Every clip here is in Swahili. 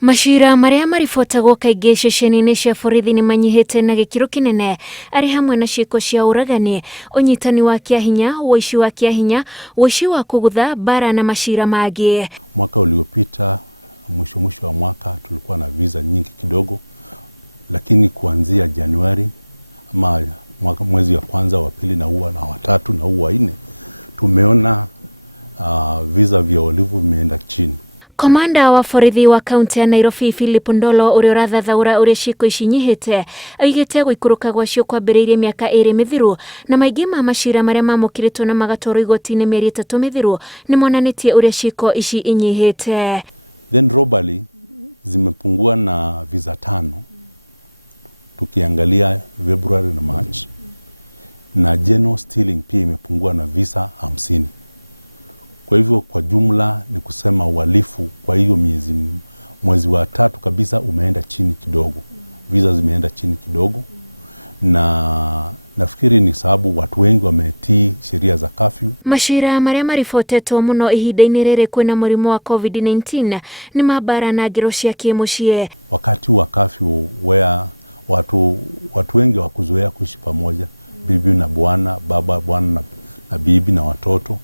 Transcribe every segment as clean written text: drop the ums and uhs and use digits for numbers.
Mashira maria maribotagwo kaingĩ ceceni-inĩ cia borithi nĩ manyihĩte na gĩkĩro kĩnene, arĩ hamwe na ciiko cia ũragani, ũnyitani wa kĩahinya, ũici wa kĩahinya, ũici wa kũgutha, bara na mashira mangĩ. Mwaka uliopita mwisho wa mwaka tulikuwa na visa nyingi kidogo, lakini kuanzia Januari ama mwezi wa kwanza, wa pili na huu na watatu na huu wa nne tumeona visa vya uhalifu vimeenda chini. Komanda wa borithi wa kaunti ya Nairobi Philip Ndolo ũrĩa ũrathathaũra ũrĩa ciiko ici nyihĩte oigĩte gũikũrũka gwacio kwambĩrĩirie mĩaka 2 mĩthiru na maingĩ ma mashira marĩa mamũkĩrĩtwo na magatwarwo igoti-inĩ mĩeri 3 mĩthiru nĩ monanĩtie ũrĩa ciiko ici inyihĩte. Then robbery zimepungua na visa 5 tukiangalia February na March, na general stealing pia imepungua na visa 50. Kwa hivyo kwa jumla ni kusema uhalifu kwa hiyo mwezi wa 3 kabisa umeenda chini kidogo. Visa zimeenda chini kidogo, na nafikiri ni sababu watu wengi wametii sheria za curfew. Mashira maria marifotetwo muno ihinda-inĩ rĩrĩ kwĩna mũrimũ wa COVID-19 ni mabara na ngero cia kĩmũciĩ. Wakati wa curfew where watu wengi wakuzoea kuishi pamoja, bibi na bwana, bwana na bibi na watoto,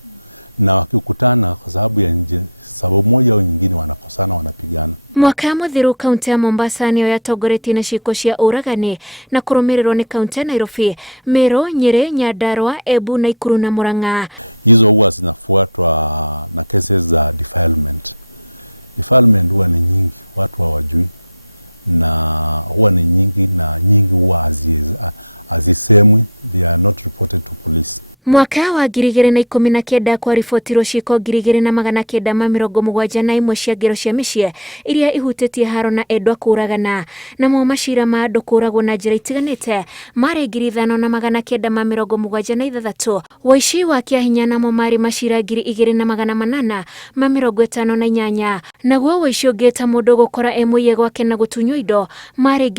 na wakikutana kwa sababu ya sababu moja au nyingine wanakosana, wanapigana. Mwaka mũthiru kaunti ya Mombasa nĩyo yatongoretie na ciiko cia ũragani na kũrũmĩrĩrwo ni kaunti ya Nairobi, Meru, Nyeri, Nyandarua, Embu, Nakuru na Murang'a. Hizo huwa zinafuatwa na cases za defilement. Defilement huwa ni nyingi, watu hawajui, na huwa ni nyingi, na nyingi huwa hazisemwi, they are not reported to police. Mwaka wa 2019 kwaribotirwo ciiko 2971 cia ngero cia mĩciĩ iria ihutĩtie haro na endwa kũragana, namo mashira ma andũ kũragwo na njĩra itiganĩte marĩ 5976. Waici wa kĩahinya namo marĩ mashira 2858, naguo waici ũngĩ ta mũndũ gũkora mũiye gwake na gũtunywo indo marĩ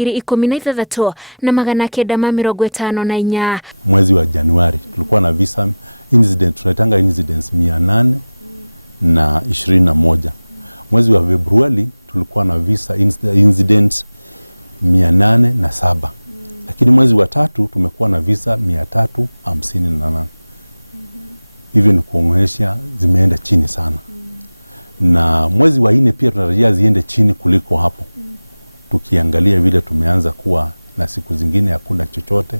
16954. Mwezi wa Januari tulikuwa na visa tunaitanga incidents 821. Mwezi wa Februari tulikuwa na visa incidents 807. Lakini mwezi wa 3 tumekuwa na visa 358. Hivi ni kuonyesha zimeenda chini sana. Na mwezi wa 4 pia tunatarajia ziende chini kuliko hapo. Tukiangalia vile tumeanza kuwa na siku zingine hakuna chochote.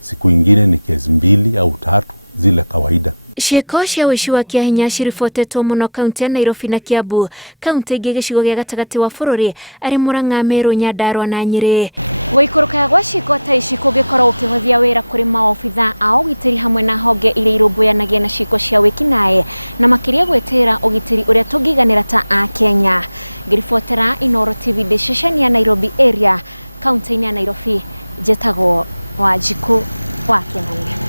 Siku ingine ni kesi 2 au 3 zile kawaida. Ciiko cia ũici wa kĩahinya ciribotetwo mũno kaunti ya Nairobi na Kiambu, kaunti ingĩ gĩcigo gĩa gatagatĩ wa bũrũri arĩ Murang'a, Meru, Nyandarua na Nyeri. Gũikũrũka gwa ciiko ta ici kũngĩkorwo ũkĩhũthia wĩra kũrĩ maobitha a ũgitĩri hamwe na honge iria irũmbũyanagia na ciiko cia wĩkinaĩ, na makĩria gwĩtĩĩra ũgitĩri ũrĩa tũngĩiganĩra ta a Kenya. Ngĩribotera Inooro TV ceceni ya Nairobi area, kaunti-inĩ ya Nairobi, njĩtagwo wa Ciiko wa Kĩmani.